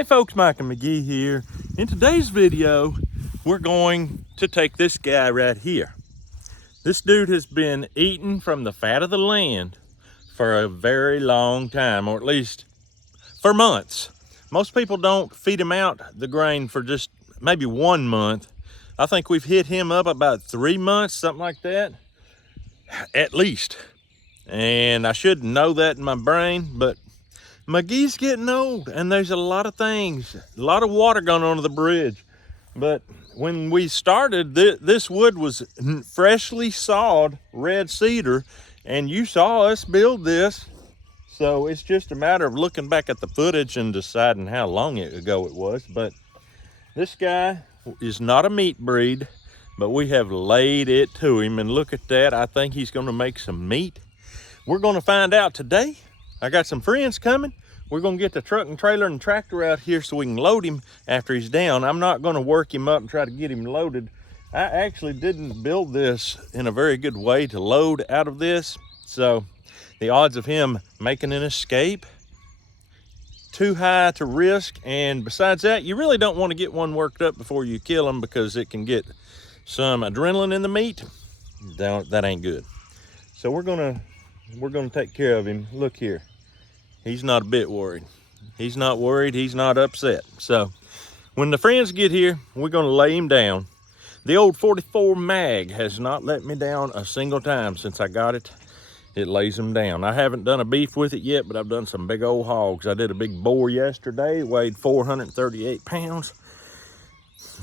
Hey folks, Mike and McGee here. In today's video, we're going to take this guy right here. This dude has been eating from the fat of the land for a very long time, or at least for months. Most people don't feed him out the grain for just maybe 1 month. I think we've hit him up about 3 months, something like that, at least. And I should know that in my brain, but McGee's getting old and there's a lot of things, a lot of water going under the bridge. But when we started, this wood was freshly sawed red cedar, and you saw us build this. So it's just a matter of looking back at the footage and deciding how long ago it was. But this guy is not a meat breed, but we have laid it to him, and look at that. I think he's going to make some meat. We're going to find out today. I got some friends coming. We're going to get the truck and trailer and tractor out here so we can load him after he's down. I'm not going to work him up and try to get him loaded. I actually didn't build this in a very good way to load out of this. So the odds of him making an escape, too high to risk. And besides that, you really don't want to get one worked up before you kill him, because it can get some adrenaline in the meat. That ain't good. So we're gonna take care of him. Look here. He's not a bit worried. He's not worried, he's not upset. So when the friends get here, we're gonna lay him down. The old 44 mag has not let me down a single time since I got it. It lays him down. I haven't done a beef with it yet, but I've done some big old hogs. I did a big boar yesterday. It weighed 438 pounds.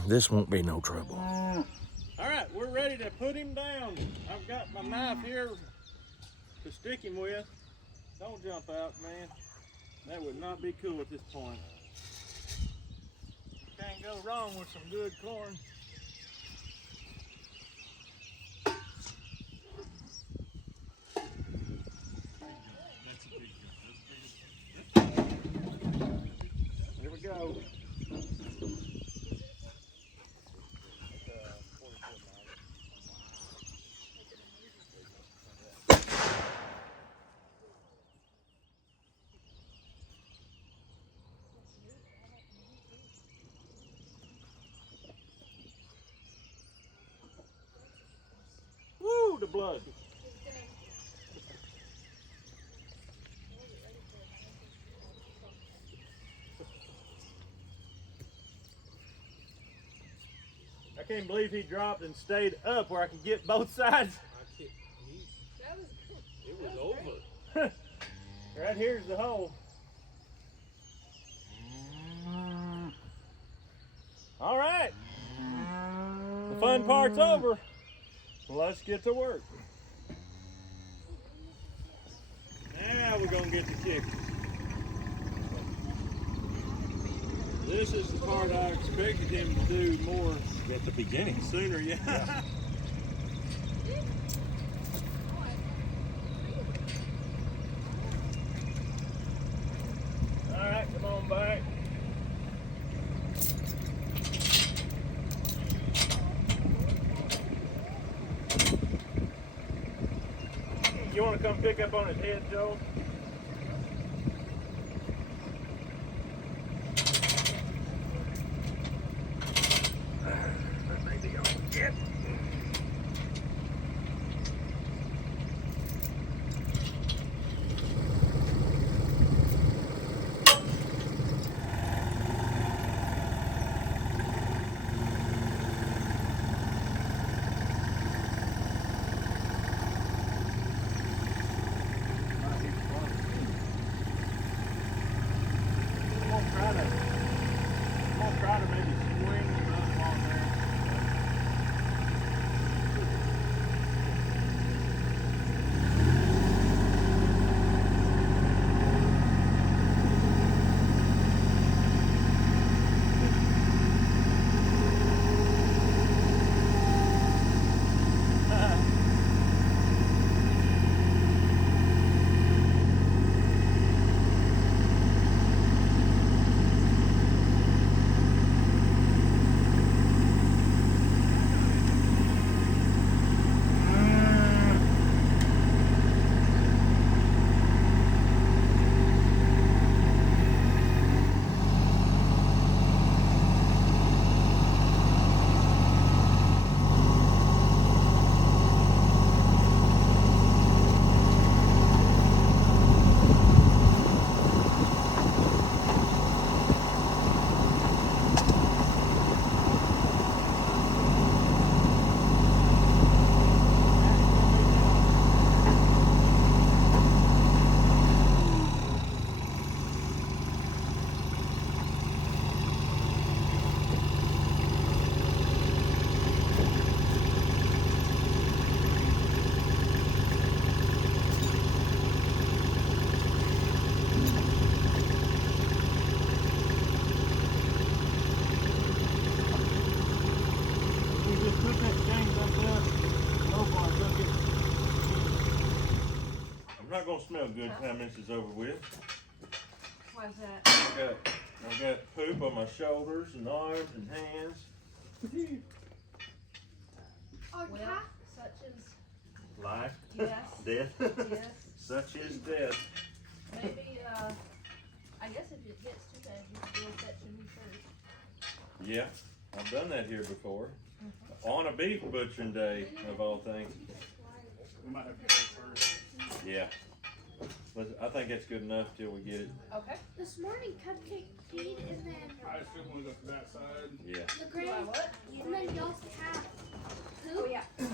This won't be no trouble. All right, we're ready to put him down. I've got my knife here to stick him with. Don't jump out, man. That would not be cool at this point. Can't go wrong with some good corn. Here we go. Woo, the blood. I can't believe he dropped and stayed up where I could get both sides. It was over. Right here's the hole. All right. The fun part's over. Let's get to work. Now we're gonna get the kicker. This is the part I expected him to do more At the beginning. sooner, yeah. All right, come on back. You want to come pick up on his head, Joe? That may be all get. Try to maybe swing him up on there. not gonna smell good time this is over with. Why's that? I got poop on my shoulders and arms and hands. Well, such as Life. yes, Death. yes. Such is death. Maybe I guess if it gets too bad, you can do a section me first. Yeah, I've done that here before. On a beef butchering day, of all things. We might have to go first. Yeah. I think that's good enough till we get it. Okay. This morning, Cupcake peed, and then I assume we go to that side. Yeah. the Do gray, I what? and then y'all have poop, Oh yeah. and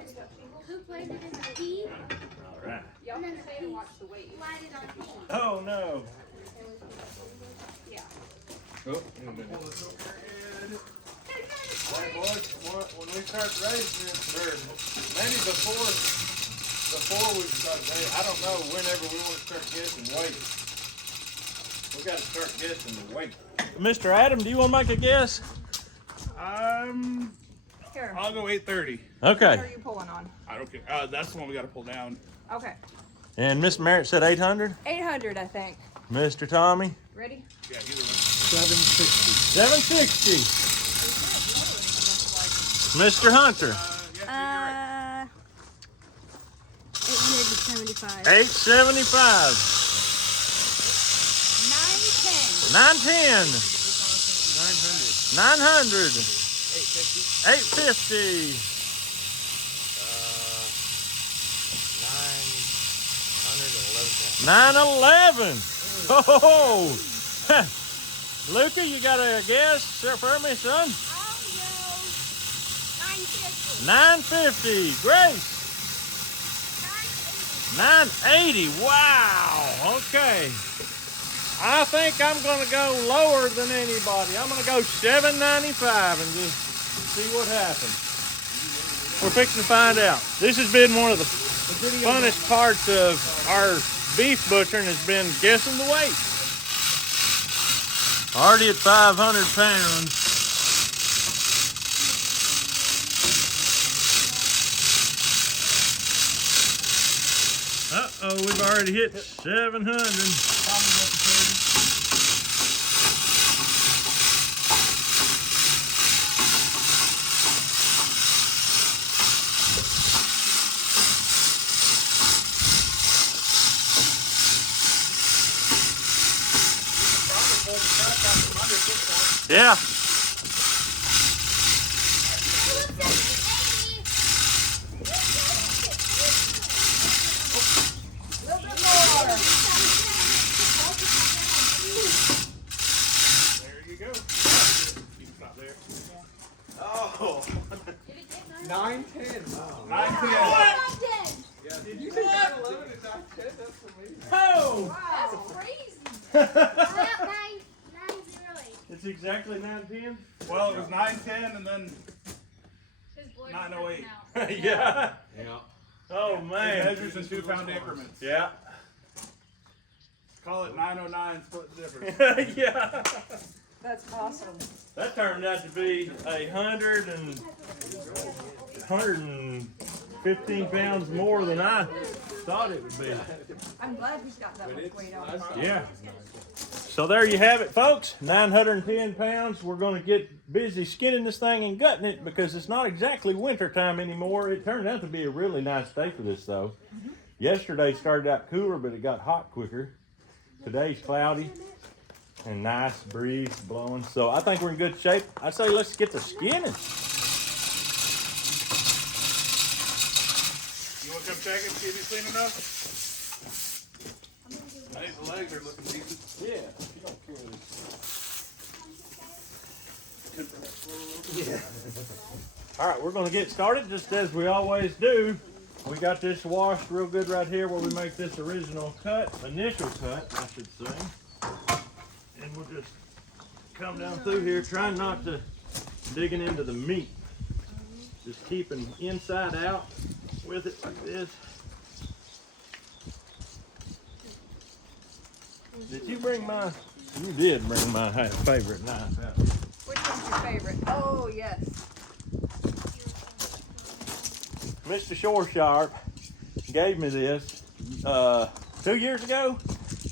the poop landed in the pee, All right. Y'all and then can the stay pee and watch the weight. landed on me. Oh no. Yeah. Oh, Hey boys, when we start raising this, or maybe before we start raising, I don't know, whenever we want to start guessing weight. We got to start guessing the weight. Mr. Adam, do you want to make a guess? Here. I'll go 830. What are Okay. you pulling on? I don't care. That's the one we got to pull down. Okay. And Miss Merritt said 800. 800, I think. Mr. Tommy? Ready? Yeah, either way. 760. Mr. Hunter? Yeah, 875. 875. 910. 910. 900. 850. 850. 911. Oh, Luca, you got a guess for me, son? 950. Grace? 980. Wow. Okay. I think I'm going to go lower than anybody. I'm going to go 795 and just see what happens. We're fixing to find out. This has been one of the funnest parts of our beef butchering has been guessing the weight. Already at 500 pounds. Uh-oh, we've already hit 700. Yeah. There you go. You stop there. Oh. 910. Oh. 910. Did you say 911 and 910? That's amazing. Oh! That's crazy. About 908. It's exactly 910? Well, it was 910 and then His blood 908. Yeah. Yeah. Oh, it man. measures in 2 pound increments. Yeah. Call it 909, split the difference. Yeah. That's awesome. That turned out to be 115 pounds more than I thought it would be. I'm glad he's got that much weight on. Yeah. So there you have it, folks. 910 pounds. We're going to get busy skinning this thing and gutting it because it's not exactly winter time anymore. It turned out to be a really nice day for this, though. Yesterday started out cooler, but it got hot quicker. Today's cloudy and nice breeze blowing. So I think we're in good shape. I say let's get to skinning. You want to come check it, see if it's clean enough? I think the legs are looking decent. Yeah. You don't care. Yeah. All right, we're going to get started just as we always do. We got this washed real good right here where we make this initial cut, I should say. And we'll just come down through here, trying not to digging into the meat. Just keeping inside out with it like this. Did you bring my? You did bring my favorite knife out. Which one's your favorite? Oh, yes. Mr. Shore Sharp gave me this 2 years ago.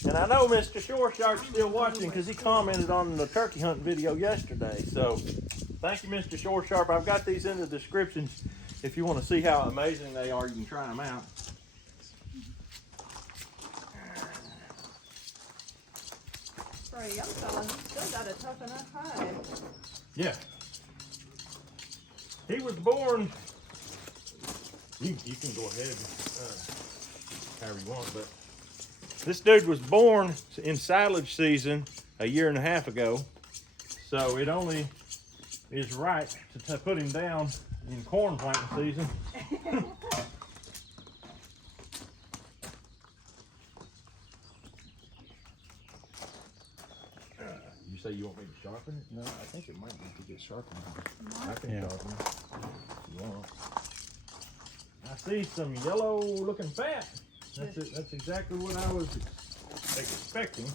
And I know Mr. Shore Sharp's still watching because he commented on the turkey hunt video yesterday. So thank you, Mr. Shore Sharp. I've got these in the descriptions. If you want to see how amazing they are, you can try them out. For a young fella, he's still got a tough enough hide. Yeah. He was born, you can go ahead, however you want, but this dude was born in silage season a year and a half ago. So it only is right to put him down in corn planting season. You say you want me to sharpen it? No, I think it might need to get sharpened. I can sharpen it if you want. I see some yellow looking fat. That's it. That's exactly what I was expecting.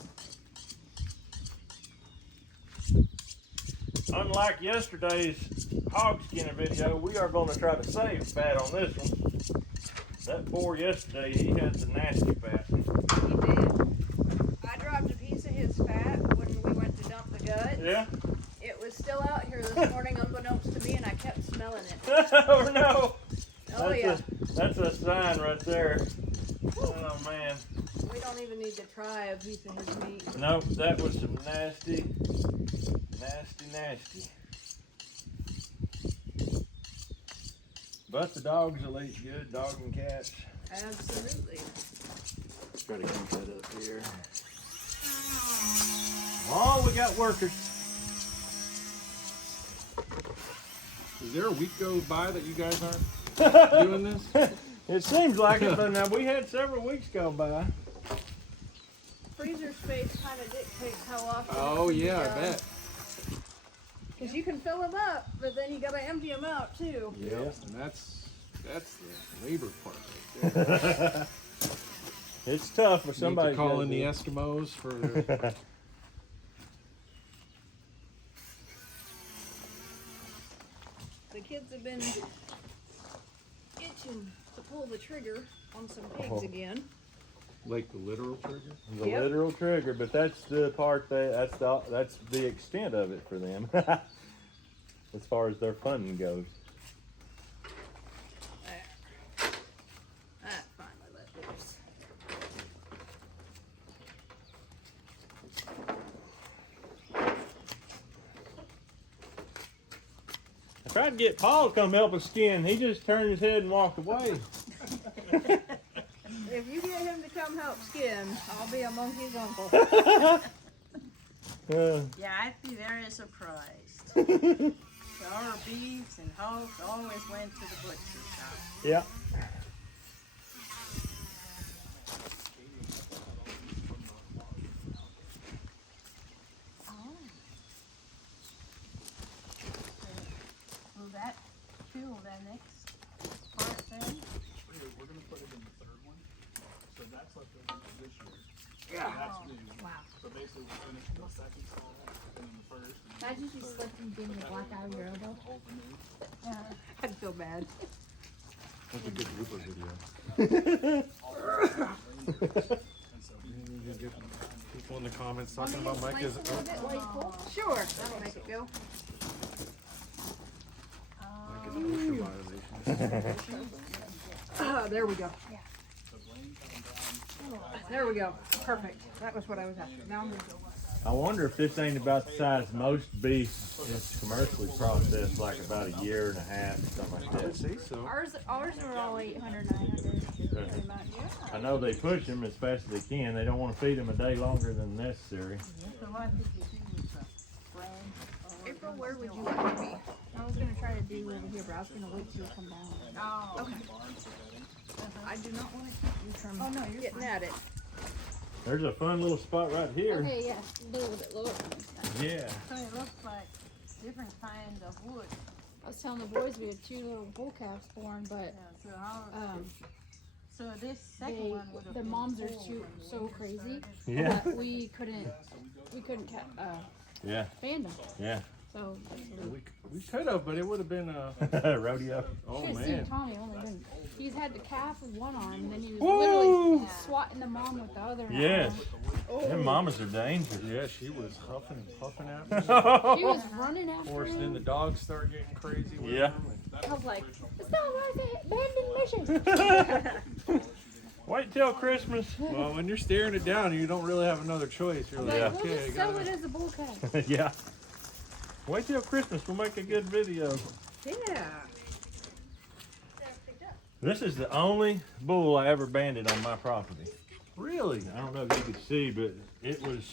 Unlike yesterday's hog skinner video, we are going to try to save fat on this one. That boar yesterday, he had the nasty fat. He did. I dropped a piece of his fat when we went to dump the gut. Yeah? It was still out here this morning, unbeknownst to me, and I kept smelling it. Oh no! Oh yeah. That's a sign right there. Oh man. We don't even need to try a piece of his meat. Nope, that was some nasty. But the dogs will eat good, dog and cats. Absolutely. Try to keep that up here. Oh, we got workers. Is there a week goes by that you guys aren't doing this? It seems like it, but now we had several weeks go by. Freezer space kind of dictates how often. Oh yeah, I bet. Because you can fill them up, but then you gotta empty them out too. Yeah. And that's the labor part right there. It's tough for Need somebody to call to in the do. Eskimos for. The kids have been itching to pull the trigger on some pigs Oh. again. Like the literal trigger? The Yep. literal trigger, but that's the part that's the extent of it for them. As far as their funding goes. That finally let loose. I tried to get Paul to come help us skin. He just turned his head and walked away. If you get him to come help skin, I'll be a monkey's uncle. Yeah, I'd be very surprised. Our beefs and hogs always went to the butcher shop. Yeah. Will that fill the next part then? We're going to put it in the third one. So that's like the one for this year. Yeah. That's new. Wow. So basically we'll finish the second stall and then the first. And then Imagine you slipped and getting a black eye of your elbow. the whole new. I'd feel bad. That's a good blooper video. And so You get people in the comments Want talking me to about Mike slice is. it a little bit while you pull? Sure, that'll make it go. Mike is an OSHA violation. There we go. There we go. Perfect. That was what I was after. Now I'm gonna go. I wonder if this ain't about the size most beef is commercially processed, like about a year and a half, something like I would that. say so. Ours are all 800, 900. Pretty much. I know they push them as fast as they can. They don't want to feed them a day longer than necessary. So what did you do with the brand? April, where would you like to be? I was gonna try to do over here, but I was gonna wait till you come down. Oh, Okay. I do not want to keep you from Oh, no, you're getting fine. at it. There's a fun little spot right here. Okay, yeah, do a little bit lower. Yeah. so it looks like different kinds of wood. I was telling the boys we had 2 little bull calves born, but Yeah, so how, so this second they, one would have the been moms are full so when we crazy started. Yeah. that we couldn't band them. Yeah. Yeah. So We could have, but it would have been Rodeo. oh should have seen man. Tommy only been. He's had the calf with one arm, and then he was Woo! literally swatting the mom with the other Yes. arm. Them mamas are dangerous. Yeah, she was huffing and puffing at me. She was running Of after course, then him. the dogs start getting crazy with Yeah. them. I was like, it's not worth it. Abandoned mission. Wait till Christmas. Well, when you're staring it down, you don't really have another choice. You're like, Yeah. We'll okay, I just sell gotta. it as a bull calf. Yeah. Wait till Christmas. We'll make a good video. Yeah. This is the only bull I ever banded on my property. Really? I don't know if you could see, but it was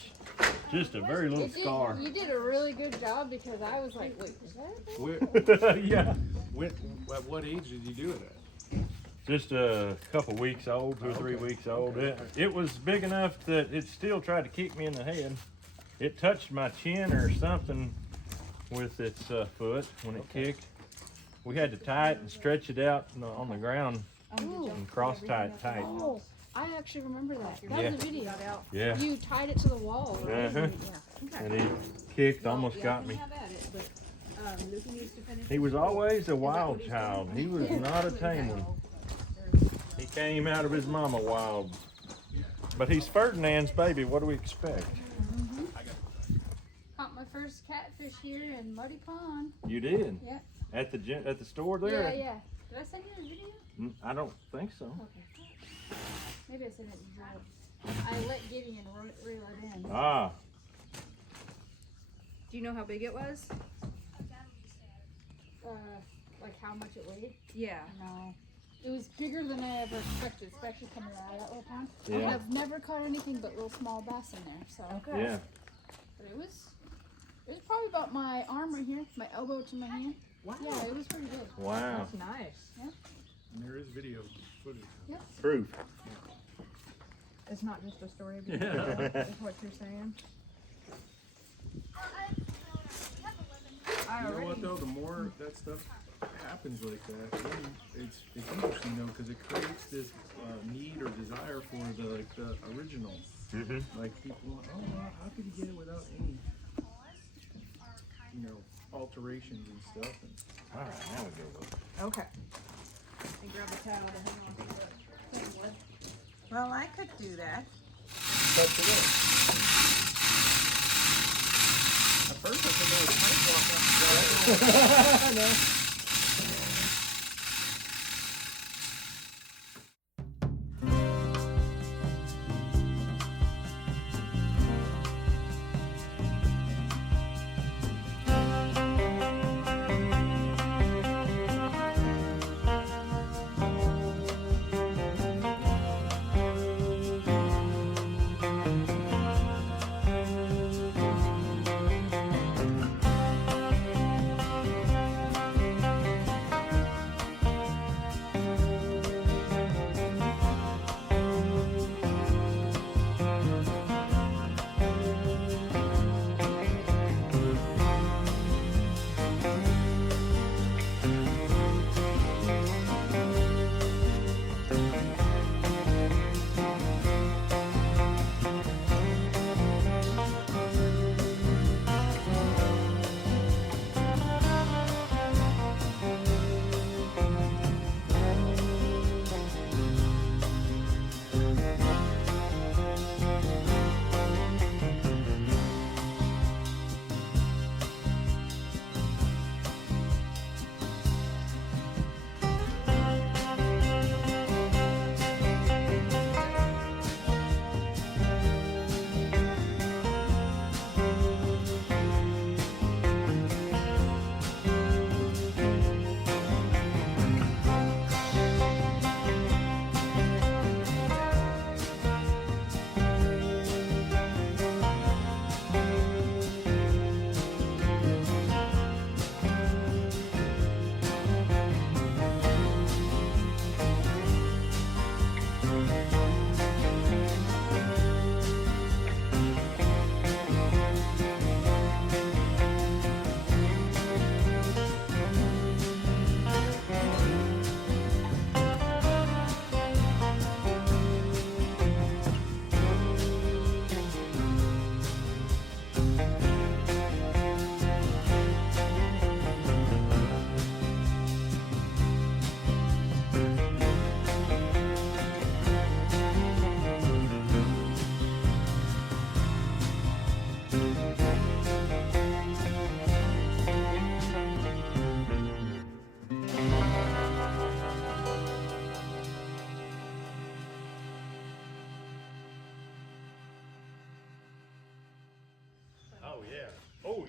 just a very little scar. You did a really good job because I was like, wait, is that? Where, Yeah. at what age did you do it at? Just a couple weeks old, 2 or 3 weeks old. It was big enough that it still tried to kick me in the head. It touched my chin or something with its foot when it kicked. We had to tie it and stretch it out on the ground Ooh. and cross tie it tight. Oh, I actually remember that. That Yeah. was a video. Yeah. You tied it to the wall. Right? Uh-huh. And he kicked, almost got me. Have at it, but Lucy needs to finish. He was always a wild child. He was not a tame one. He came out of his mama wild. But he's Ferdinand's baby. What do we expect? Caught my first catfish here in Muddy Pond. You did? Yeah. At the store Yeah, there? yeah. Did I send you a video? I don't think so. Okay. Maybe I sent it in drive. I let Gideon reel it in. Ah, Do you know how big it was? Like how much it weighed? Yeah. No. It was bigger than I ever expected, especially coming out of that little pond. Yeah. And I've never caught anything but little small bass in there, so. Okay. yeah. But it was probably about my arm right here, my elbow to my hand. Wow. Yeah, it was pretty good. Wow. That's nice. And there is video footage. Proof. It's not just a story. Yeah. Is what you're saying. I You know already. what though? The more that stuff happens like that, then it's interesting though because it creates this need or desire for the original. Mhm. Like people, oh, well, how could you get it without any, alterations and stuff? And All right, now we go look. Okay. And grab a towel to hang on to the thing with. Well, I could do that. Touch it up. at first I thought that was pipe walk. No.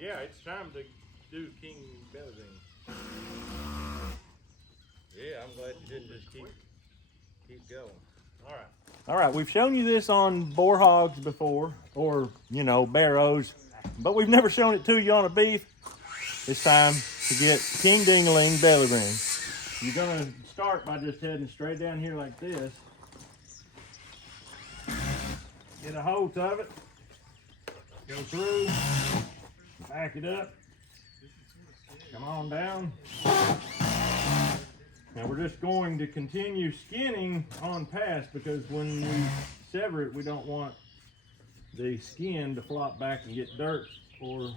yeah, it's time to do king belly ring. Yeah, I'm glad you didn't just keep going. All right. All right, we've shown you this on boar hogs before, or, you know, barrows, but we've never shown it to you on a beef. It's time to get king ding-a-ling belly ring. You're gonna start by just heading straight down here like this. Get a hold of it, go through, back it up, come on down. Now we're just going to continue skinning on past, because when we sever it, we don't want the skin to flop back and get dirt or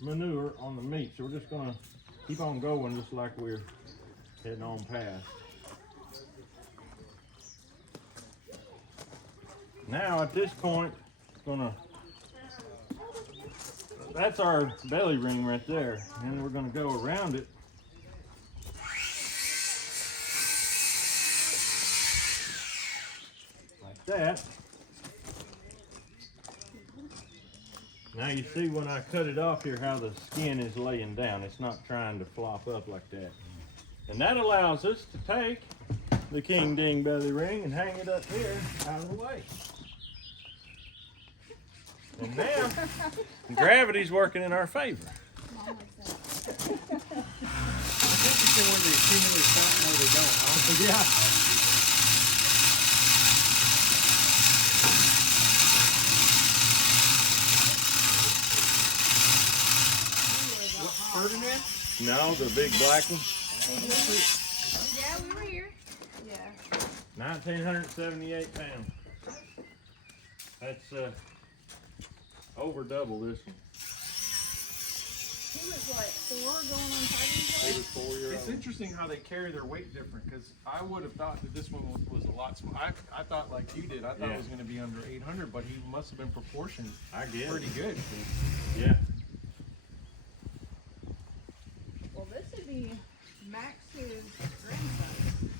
manure on the meat. So we're just gonna keep on going just like we're heading on past. Now at this point, that's our belly ring right there. And then we're gonna go around it. Like that. Now you see when I cut it off here how the skin is laying down. It's not trying to flop up like that. And that allows us to take the king ding belly ring and hang it up here out of the way. And now, gravity's working in our favor. Interesting when they accumulate fat and when they don't, huh? Yeah. Ferdinand? No, the big black one. Yeah, we were here. Yeah. 1,978 pounds. That's over double this one. He was what, 4 going on 5 He was 4-year-old. It's interesting how they carry their weight different, because I would have thought that this one was a lot smaller. I thought like you did. I thought Yeah. it was going to be under 800, but he must have been proportioned I guess. pretty good. Yeah. Well, this would be Max's grandson.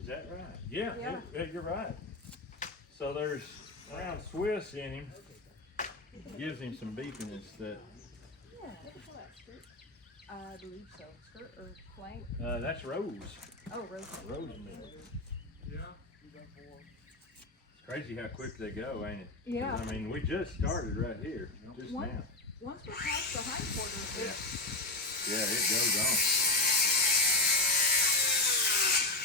Is that right? Yeah, Yeah. you're right. So there's around Swiss in him. Gives him some beefiness that, Yeah. What's that, skirt? I believe so. Skirt or flank? that's Rose. Oh, Rose. Rose milk. Yeah. It's crazy how quick they go, ain't it? 'Cause, Yeah. I mean, we just started right here, just Once- now. Once we're past the hindquarters, Yeah. Yeah, it goes on.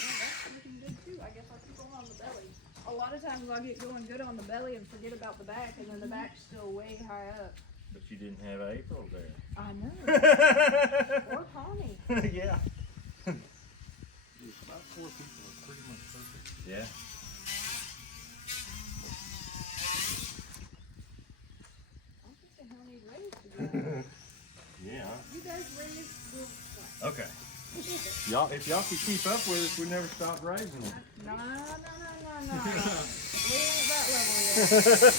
yeah, that's looking good too. I guess I'll keep going on the belly. A lot of times I'll get going good on the belly and forget about the back, and then the back's still way high up. But you didn't have April there. I know. Or Connie. Yeah. About 4 people are pretty much perfect. Yeah. I think the hell need raised to do. Yeah. You guys raised the Okay. Y'all, if y'all could keep up with us, we never stop raising them. No. We ain't that level yet.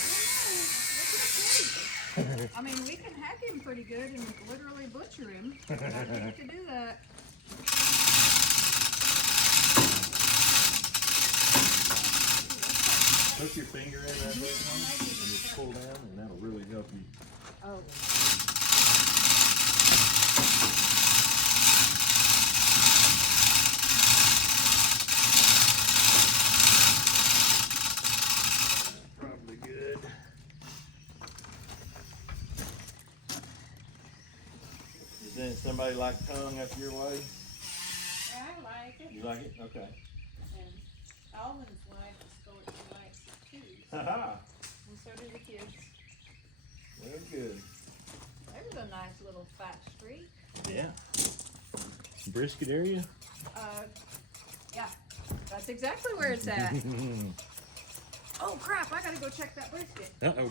I mean, we can hack him pretty good and literally butcher him. But I think to do that. Put your finger in that big one and just pull down, and that'll really help you. Oh. Probably good. Is there somebody like tongue up your way? I like it. You like it? Okay. And Alvin's wife likes it too. Haha. And so do the kids. Very good. There's a nice little fat streak. Yeah. Brisket area? Yeah. That's exactly where it's at. Oh crap, I gotta go check that brisket. Uh-oh.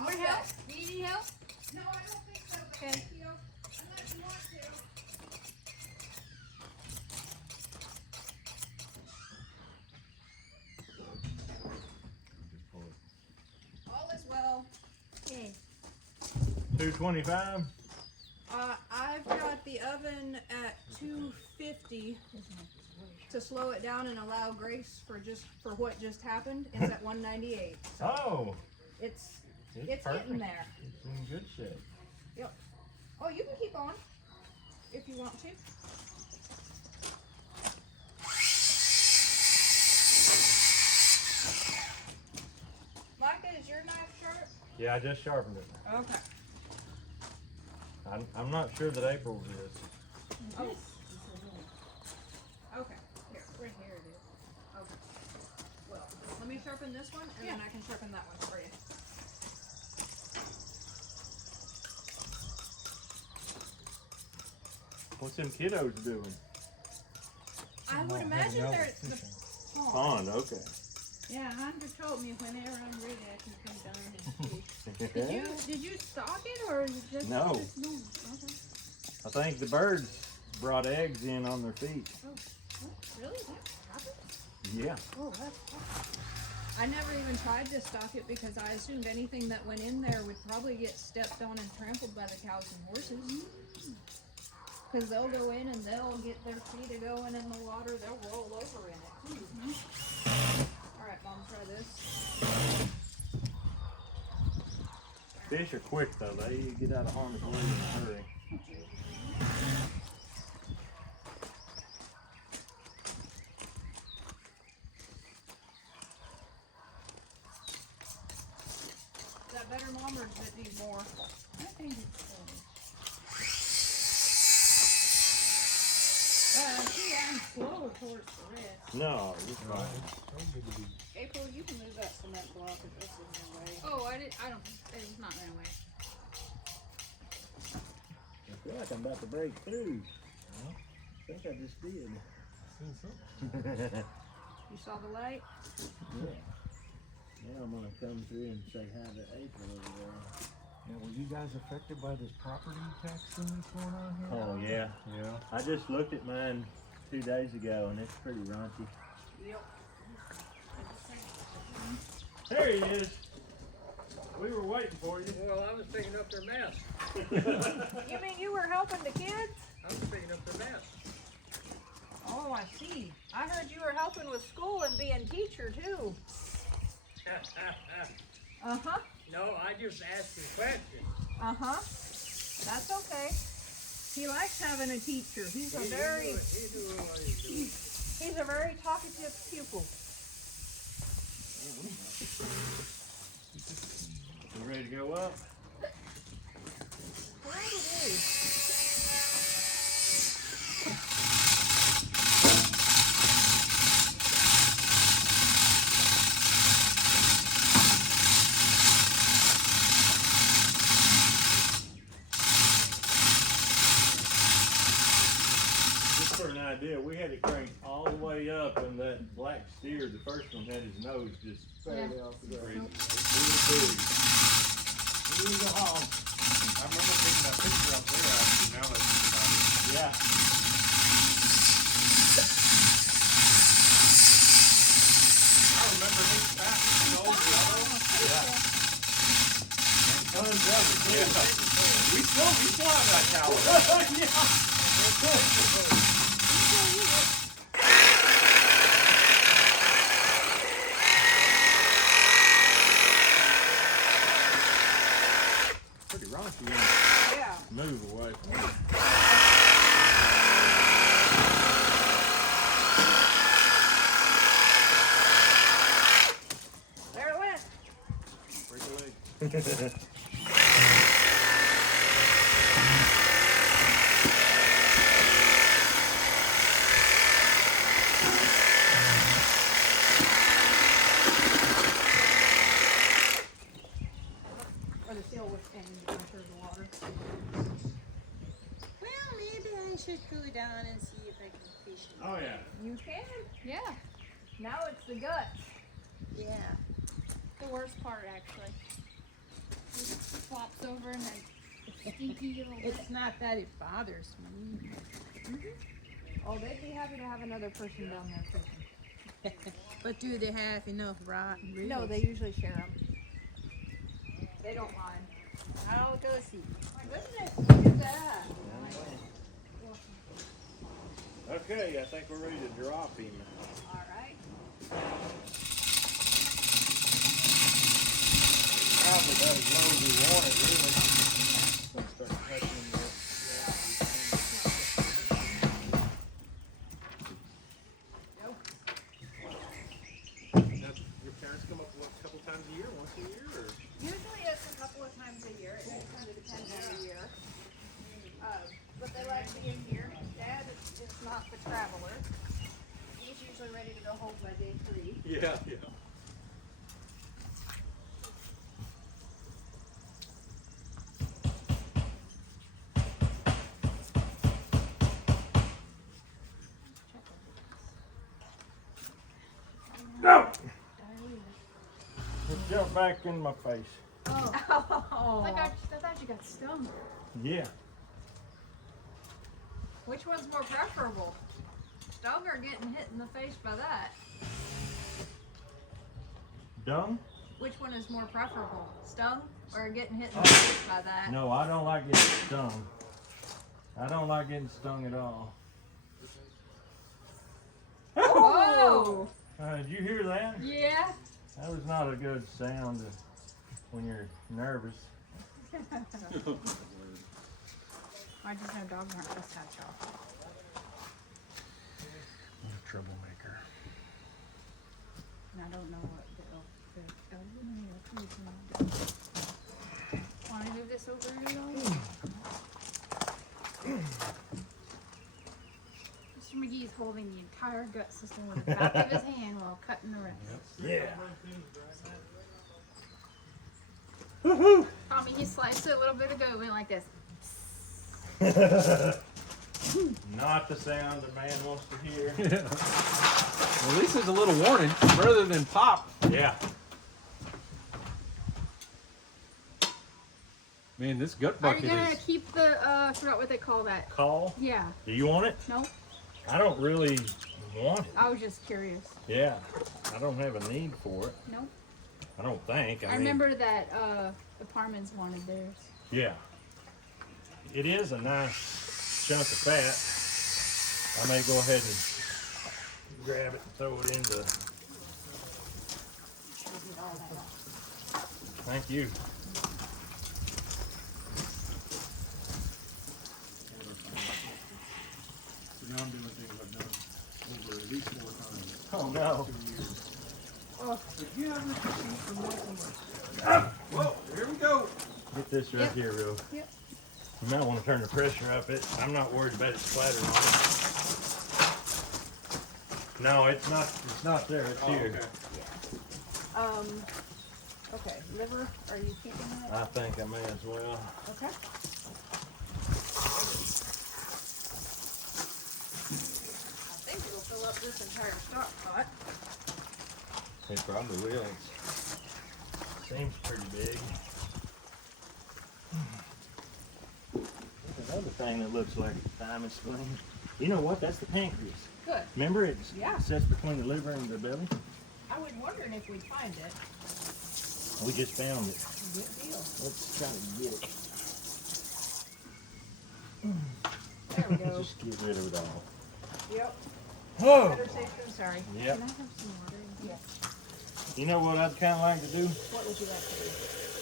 Want help? Do you need help? No, I don't think so. Okay. Thank you. Unless you want to. All is well. Okay. 225? I've got the oven at 250 to slow it down and allow grace for what just happened. It's at 198. So Oh, it's it's getting perfect. there. It's in good shape. Yep. Oh, you can keep on if you want to. Micah, is your knife sharp? Yeah, I just sharpened it. Okay. I'm not sure that April's is. Oh. Okay. Here, right here it is. Okay. Well, let me sharpen this one, and then I can sharpen that one for you. What's them kiddos doing? I would imagine they're at the pond. Pond, okay. Yeah, Hunter told me whenever I'm ready I can come down and fish. Did you stock it or just No. Just, no. Okay. I think the birds brought eggs in on their feet. Oh, really? That happened? Yeah. Oh, that's I never even tried to stock it because I assumed anything that went in there would probably get stepped on and trampled by the cows and horses. Because they'll go in and they'll get their feet going in the water, they'll roll over in it. Alright, Mom, try this. Fish are quick though. They get out of harm's way in a hurry. Is that better, Mom, or does it need more? I think it's see, I'm slow towards the rest. No, you're fine. April, you can move that cement block if this is in the way. Oh, I don't, it's not in the way. I feel like I'm about to break through. I think I just did. You saw the light? Yeah. Now I'm gonna come through and say hi to April over there. Now, were you guys affected by this property tax thing that's going on here? Oh yeah. Yeah. I just looked at mine 2 days ago and it's pretty raunchy. Yep. There he is. We were waiting for you. Well, I was picking up their mess. You mean you were helping the kids? I was picking up their mess. Oh, I see. I heard you were helping with school and being teacher too. Uh-huh. No, I just asked you questions. Uh-huh. That's okay. He likes having a teacher. He's a very talkative pupil. You ready to go up? Probably. Just for an idea, we had it cranked all the way up and that black steer, the first one had his nose just barely off the ground. It was big. He was a hog. I remember taking that picture up there actually, now that it's about it. Yeah. I remember his back, the old yellow. Yeah. And tons of it, too. Yeah. We still have that cow. Pretty raunchy. Yeah. Move away from it. There it went. Break a leg. Or the seal was in under the water. Well, maybe I should go down and see if I can fish. Oh yeah. You can. Yeah. Now it's the guts. Yeah. The worst part, actually. It flops over and then stinky little. It's not that it bothers me. Oh, they'd be happy to have another person down there fishing. But do they have enough rotten reels? No, they usually share them. They don't mind. I'll go see. My goodness, look at that. Okay, I think we're ready to drop him. All right. Probably about as low as we want it, really. traveler. He's usually ready to go home by day 3. Yeah, yeah. No! It jumped back in my face. Oh. I thought you got stung. Yeah. Which one's more preferable? Stung or getting hit in the face by that? Dung? Which one is more preferable? Stung or getting hit in the face by that? No, I don't like getting stung. I don't like getting stung at all. Oh! Did you hear that? Yeah. That was not a good sound when you're nervous. I just know dogs aren't supposed to have chocolate. What a troublemaker. And I don't know what want to move this over at all? Mr. McGee's holding the entire gut system with the back of his hand while cutting the rest. Yeah. Tommy, he sliced it a little bit ago, went like this. Not the sound a man wants to hear. Yeah. Well, at least there's a little warning rather than pop. Yeah. Man, this gut Are you bucket gonna is. keep the, I forgot what they call that. Call? Yeah. Do you want it? No? I don't really want it. I was just curious. Yeah. I don't have a need for it. No? I don't think. I remember that, the Parmans wanted theirs. Yeah. It is a nice chunk of fat. I may go ahead and grab it and throw it in the... Thank you. So now I'm doing things I've done over at least 4 times. Oh no. 2 years. Oh. But yeah, I'm from whoa, here we go. Get this right Yep. here, real. Yep. You might want to turn the pressure up. I'm not worried about it splattering on it. No, it's not there. It's here. Okay, liver, are you keeping that? I think I may as well. Okay. I think it'll fill up this entire stock pot. It probably will. It seems pretty big. Another thing that looks like a diamond spleen. You know what? That's the pancreas. Good. Remember it Yeah. sits between the liver and the belly? I was wondering if we'd find it. We just found it. Good deal. Let's try to get it. There we go. Just get rid of it all. Yep. Oh! Better safe than sorry. Yep. Can I have some water? Yeah. You know what I'd kind of like to do? What would you like to do?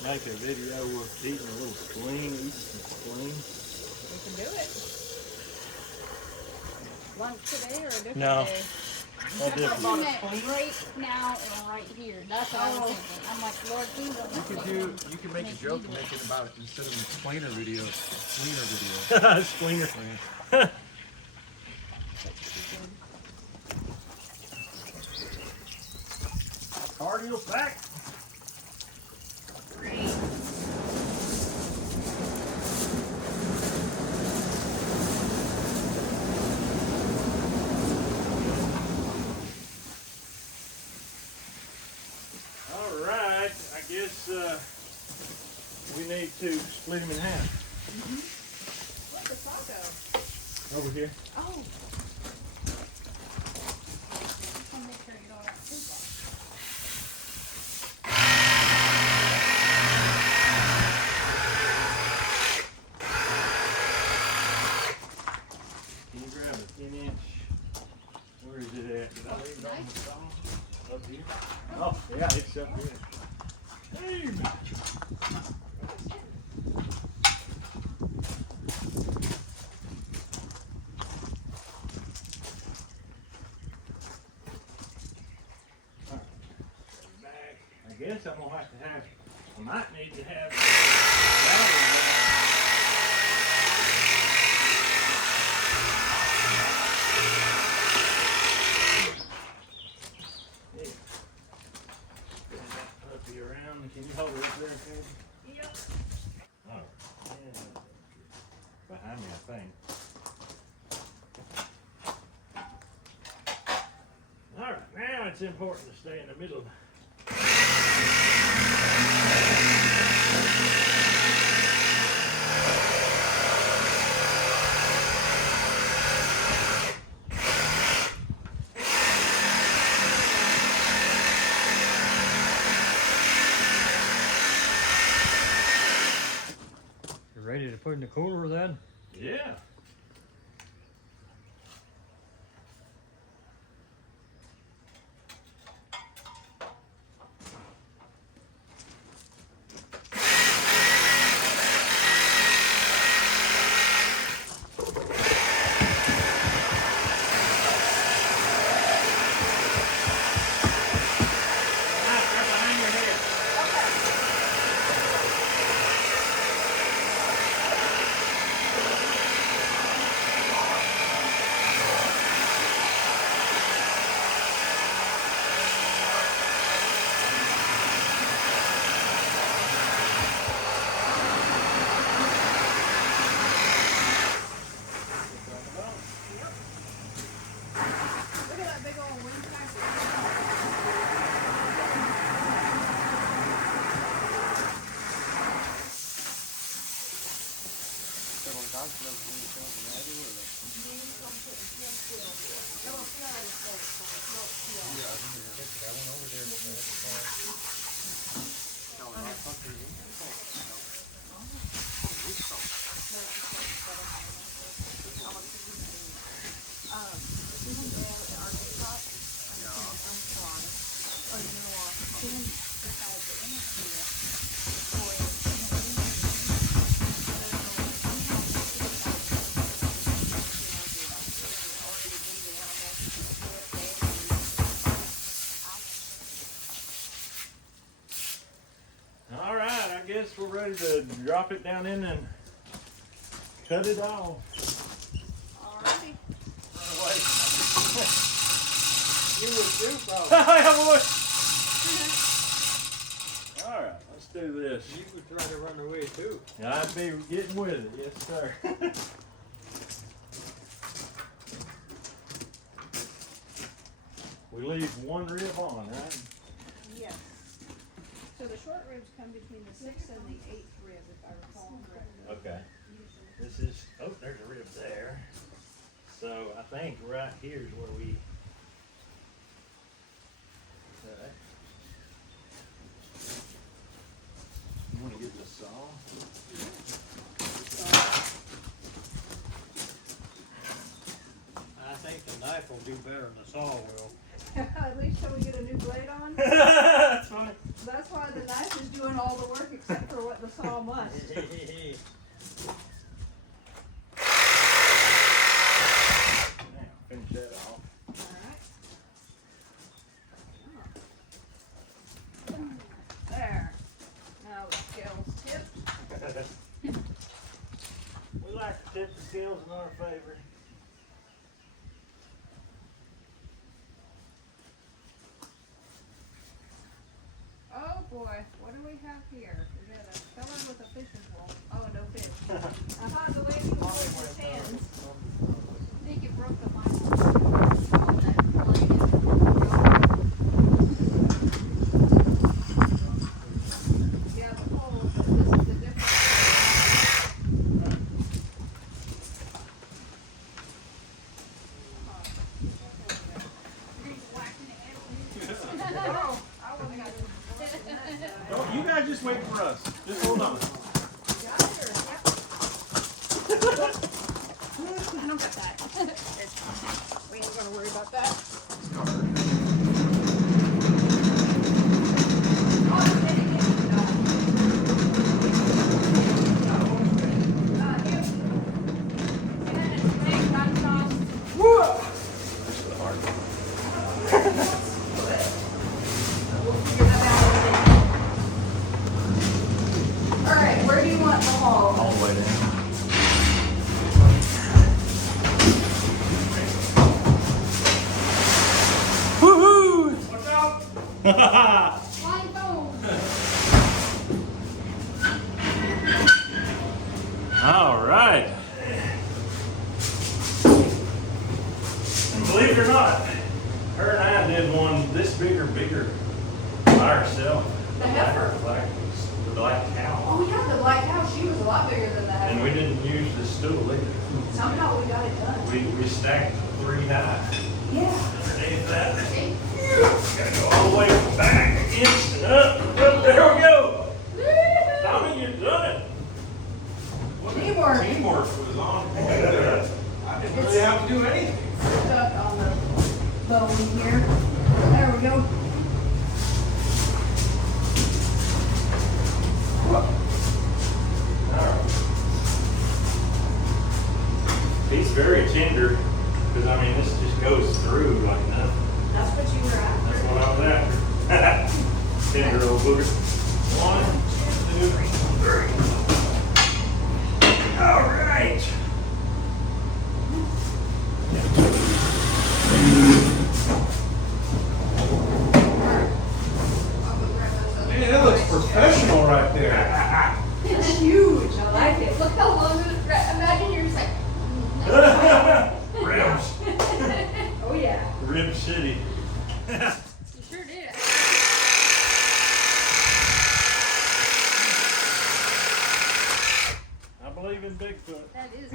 Make a video of eating a little spleen, eating some spleen. We can do it. Lunch today or a different No. day? That I different. thought you meant right now and right here. That's what I was thinking. I'm like, Lord, please don't You make you can make a joke and make it about it instead of spleener video, spleener video. Spleener. Cardio sack. All right, I guess we need to split him in half. Where's the taco? Over here. Oh. I want to make sure you get all that soup off. Can you grab a 10-inch? Where is it at? Did I leave it on the bottom? Up here? Oh, yeah, it's up here. Hey. Back. I guess I'm gonna have to have, I might need to have battery. thing. All right, now it's important to stay in the middle. You ready to put in the cooler then? Yeah. Look at that big old wing pack. All right, I guess we're ready to drop it down in and cut it off. Alrighty. You would do so. All right, let's do this. You could try to run away too. I'd be getting with it, yes, sir. We leave one rib on, right? Yes. So the short ribs come between the 6th and the 8th rib, if I recall correctly. Okay. This is, oh, there's a rib there. So I think right here is where we. Okay. You want to get the saw? I think the knife will do better than the saw will. At least till we get a new blade on. That's fine. That's why the knife is doing all the work except for what the saw must. Now, finish that off. Alright. There. Now the scale's tipped. We like to tip the scales in our favor. Oh boy, what do we have here? We got a fella with a fishing pole. Oh, no fish. I thought the lady who holds his hands. I think it broke the line. Oh, that line Yeah, the pole, but this is a different. Oh, I wouldn't have Oh, you guys just wait for us. Just hold on. got it, or? I don't got that. We ain't gonna worry about that. Oh, it's getting it. Alright, where do you want the hole? All the way down. Woohoo! Watch out! Flying bone. All right. Believe it or not, her and I did one this bigger by herself. The heifer. The black cow. Oh yeah, the black cow, she was a lot bigger than the heifer. And we didn't use the stool either. Somehow we got it done. We stacked 3 high. Yeah. Underneath that. Gotta go all the way back against and up. There we go. Tommy, you done it. Teamwork. Teamwork was on. I didn't really have to do anything. Stuck on the bone here. There we go. He's very tender, because I mean this just goes through like nothing. That's what you were after. That's what I was after. Tender old booger. 1, 2, 3. All right. Man, that looks professional right there. It's huge. I like it. Look how long it was. Imagine you're just like. Ribs. Oh yeah. Rib City. You sure did. I believe in Bigfoot. That is.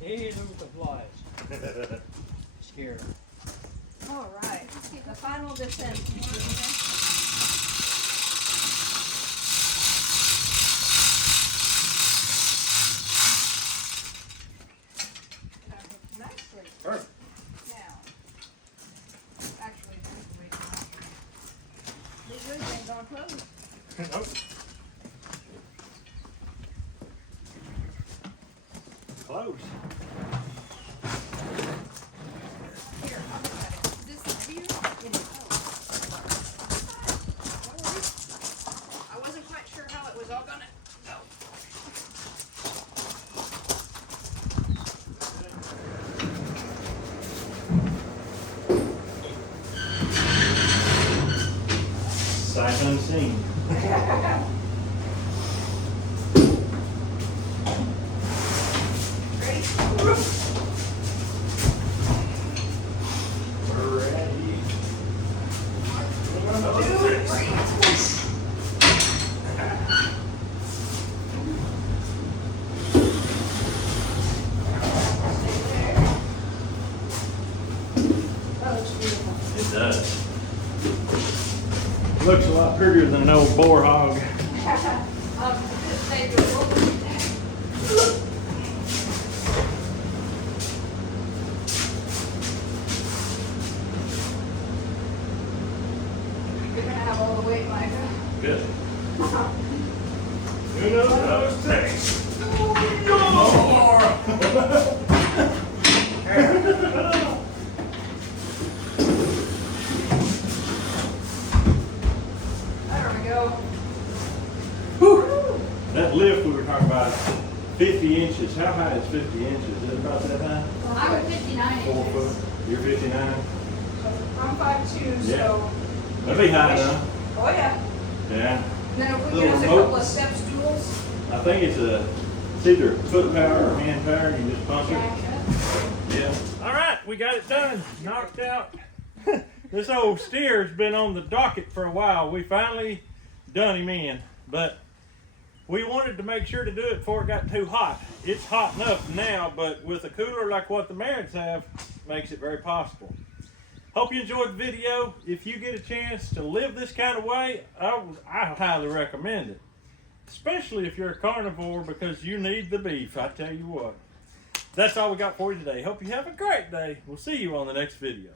He's with the flies. Scared him. All right. The final descent. Nicely. Perfect. Now, actually, these things aren't closed. Nope. Close. Here, I'll look at it. Is this the view? It is. No worries. I wasn't quite sure how it was all gonna go. Sight unseen. Ready? We're ready. 1, 2, 3. That looks beautiful. It does. Looks a lot prettier than an old boar hog. Save your woman. You're gonna have all the weight, Micah. Good. Who knows those things? There we go. That lift we were talking about, 50 inches. How high is 50 inches? Is it about that high? I'm 59 4 inches. foot. You're 59? I'm 5'2", so. Yeah. That'd be high enough. Oh, yeah. Yeah. And then if we Little get us a remote. couple of step stools. I think it's either foot power or hand power. You just punch it. Yeah. All right, we got it done. Knocked out. This old steer's been on the docket for a while. We finally done him in, but we wanted to make sure to do it before it got too hot. It's hot enough now, but with a cooler like what the Merritts have, makes it very possible. Hope you enjoyed the video. If you get a chance to live this kind of way, I highly recommend it. Especially if you're a carnivore, because you need the beef, I tell you what. That's all we got for you today. Hope you have a great day. We'll see you on the next video.